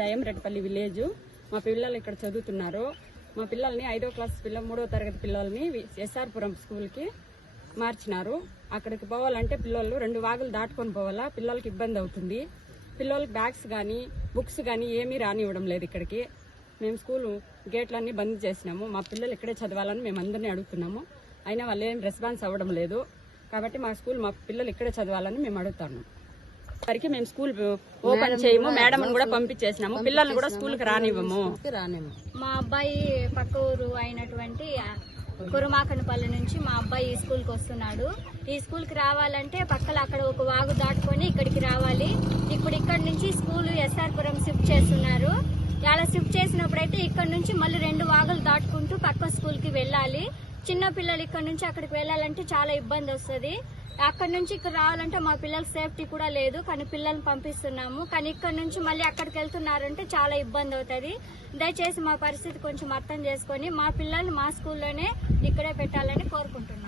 మాది రెడ్డిపల్లి విలేజ్. మా పిల్లలు ఇక్కడ చదువుతున్నారు. మా పిల్లల్ని 5వ క్లాస్ 3వ తరగతి పిల్లల్ని ఎస్ఆర్పురం స్కూల్కి మార్చినారు. అక్కడికి పోవాలంటే పిల్లలు 2 వాగులు దాటుకొని పోవాలా. పిల్లలకి ఇబ్బంది అవుతుంది. పిల్లలకి బ్యాగ్స్ కానీ బుక్స్ కానీ ఏమీ రానివ్వడం లేదు. ఇక్కడికి మేము స్కూలు గేట్లన్నీ బంద్ చేసినాము. మా పిల్లలు ఇక్కడే చదవాలని మేము అందరినీ అడుగుతున్నాము. అయినా వాళ్ళు ఏం రెస్పాన్స్ అవ్వడం లేదు. కాబట్టి మా పిల్లలు ఇక్కడే చదవాలని మేము అడుగుతున్నాము. వరకు మేము స్కూల్ ఓపెన్ చేయము. మేడం కూడా పంపించేసినాము. పిల్లల్ని కూడా స్కూల్కి రానివ్వము. మా అబ్బాయి పక్క ఊరు అయినటువంటి కురమాకనపల్లి నుంచి మా అబ్బాయి ఈ స్కూల్కి వస్తున్నాడు. ఈ స్కూల్కి రావాలంటే పక్కన అక్కడ ఒక వాగు దాటుకొని ఇక్కడికి రావాలి. ఇప్పుడు ఇక్కడ నుంచి స్కూల్ ఎస్ఆర్పురం షిఫ్ట్ చేస్తున్నారు. అలా షిఫ్ట్ చేసినప్పుడైతే ఇక్కడ నుంచి మళ్ళీ 2 వాగులు దాటుకుంటూ పక్క స్కూల్కి వెళ్ళాలి. చిన్న పిల్లలు ఇక్కడ నుంచి అక్కడికి వెళ్ళాలంటే చాలా ఇబ్బంది వస్తుంది. అక్కడ నుంచి ఇక్కడ రావాలంటే మా పిల్లల సేఫ్టీ కూడా లేదు. కానీ పిల్లల్ని పంపిస్తున్నాము. కానీ ఇక్కడ నుంచి మళ్ళీ అక్కడికి వెళ్తున్నారంటే చాలా ఇబ్బంది అవుతుంది. దయచేసి మా పరిస్థితి కొంచెం అర్థం చేసుకొని మా పిల్లల్ని మా స్కూల్లోనే ఇక్కడే పెట్టాలని కోరుకుంటున్నాం.